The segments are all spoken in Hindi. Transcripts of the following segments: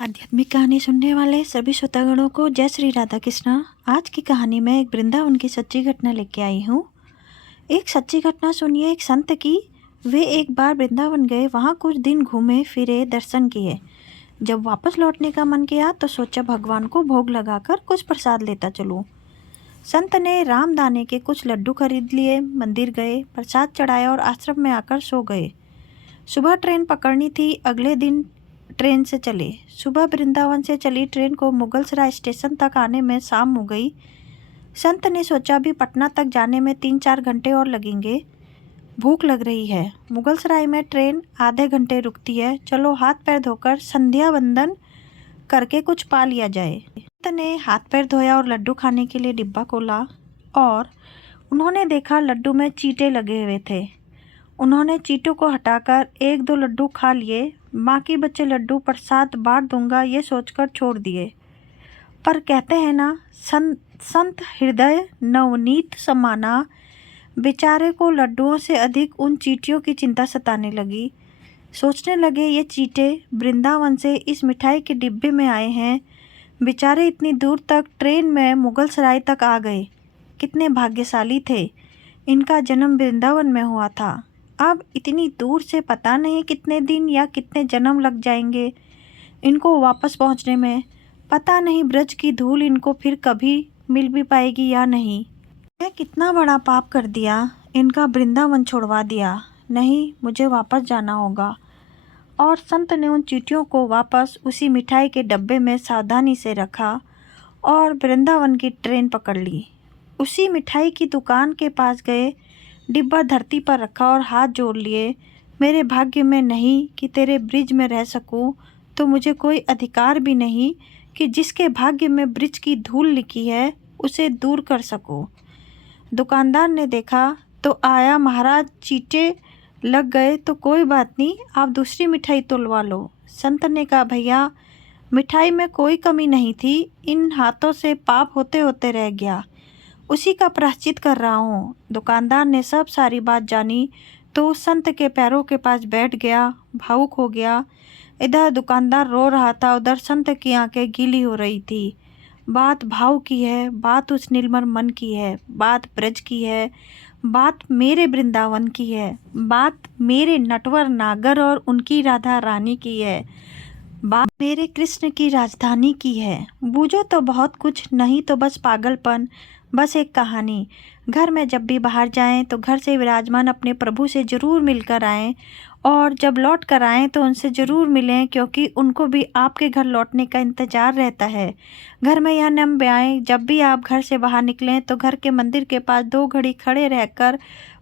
आध्यात्मिक कहानी सुनने वाले सभी श्रोतागणों को जय श्री राधा कृष्णा। आज की कहानी में एक वृंदावन की सच्ची घटना लेके आई हूँ। एक सच्ची घटना सुनिए एक संत की। वे एक बार वृंदावन गए, वहाँ कुछ दिन घूमे फिरे, दर्शन किए। जब वापस लौटने का मन किया तो सोचा भगवान को भोग लगाकर कुछ प्रसाद लेता चलूँ। संत ने रामदाने के कुछ लड्डू खरीद लिए, मंदिर गए, प्रसाद चढ़ाया और आश्रम में आकर सो गए। सुबह ट्रेन पकड़नी थी, अगले दिन ट्रेन से चले। सुबह वृंदावन से चली ट्रेन को मुगलसराय स्टेशन तक आने में शाम हो गई। संत ने सोचा भी पटना तक जाने में 3-4 घंटे और लगेंगे। भूख लग रही है। मुगलसराय में ट्रेन आधे घंटे रुकती है, चलो हाथ पैर धोकर संध्या वंदन करके कुछ पा लिया जाए। संत ने हाथ पैर धोया और लड्डू खाने के लिए डिब्बा खोला और उन्होंने देखा लड्डू में चींटे लगे हुए थे। उन्होंने चींटों को हटाकर 1-2 लड्डू खा लिए। बाकी बच्चे लड्डू प्रसाद बांट दूंगा ये सोचकर छोड़ दिए। पर कहते हैं ना, संत हृदय नवनीत समाना। बेचारे को लड्डुओं से अधिक उन चींटियों की चिंता सताने लगी। सोचने लगे ये चींटे वृंदावन से इस मिठाई के डिब्बे में आए हैं। बेचारे इतनी दूर तक ट्रेन में मुगलसराय तक आ गए। कितने भाग्यशाली थे, इनका जन्म वृंदावन में हुआ था। अब इतनी दूर से पता नहीं कितने दिन या कितने जन्म लग जाएंगे इनको वापस पहुंचने में। पता नहीं ब्रज की धूल इनको फिर कभी मिल भी पाएगी या नहीं। मैं कितना बड़ा पाप कर दिया, इनका वृंदावन छोड़वा दिया। नहीं, मुझे वापस जाना होगा। और संत ने उन चींटियों को वापस उसी मिठाई के डब्बे में सावधानी से रखा और वृंदावन की ट्रेन पकड़ ली। उसी मिठाई की दुकान के पास गए, डिब्बा धरती पर रखा और हाथ जोड़ लिए। मेरे भाग्य में नहीं कि तेरे ब्रिज में रह सकूं, तो मुझे कोई अधिकार भी नहीं कि जिसके भाग्य में ब्रिज की धूल लिखी है उसे दूर कर सकूं। दुकानदार ने देखा तो आया, महाराज चींटे लग गए तो कोई बात नहीं, आप दूसरी मिठाई तोलवा लो। संत ने कहा, भैया मिठाई में कोई कमी नहीं थी, इन हाथों से पाप होते होते रह गया, उसी का प्रायश्चित कर रहा हूँ। दुकानदार ने सब सारी बात जानी तो उस संत के पैरों के पास बैठ गया, भावुक हो गया। इधर दुकानदार रो रहा था, उधर संत की आंखें गीली हो रही थी। बात भाव की है, बात उस निर्मल मन की है, बात ब्रज की है, बात मेरे वृंदावन की है, बात मेरे नटवर नागर और उनकी राधा रानी की है, बात मेरे कृष्ण की राजधानी की है। बूझो तो बहुत कुछ, नहीं तो बस पागलपन, बस एक कहानी। घर में जब भी बाहर जाएं तो घर से विराजमान अपने प्रभु से ज़रूर मिलकर आएं और जब लौट कर आएँ तो उनसे ज़रूर मिलें, क्योंकि उनको भी आपके घर लौटने का इंतज़ार रहता है। घर में यह नियम बनाएं, जब भी आप घर से बाहर निकलें तो घर के मंदिर के पास 2 घड़ी खड़े रहकर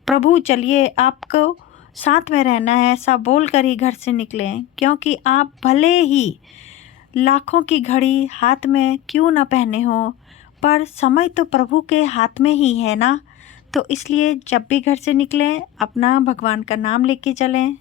प्रभु चलिए आपको साथ में रहना है, ऐसा बोल कर ही घर से निकलें। क्योंकि आप भले ही लाखों की घड़ी हाथ में क्यों न पहने हो, पर समय तो प्रभु के हाथ में ही है ना। तो इसलिए जब भी घर से निकलें अपना भगवान का नाम लेके चलें।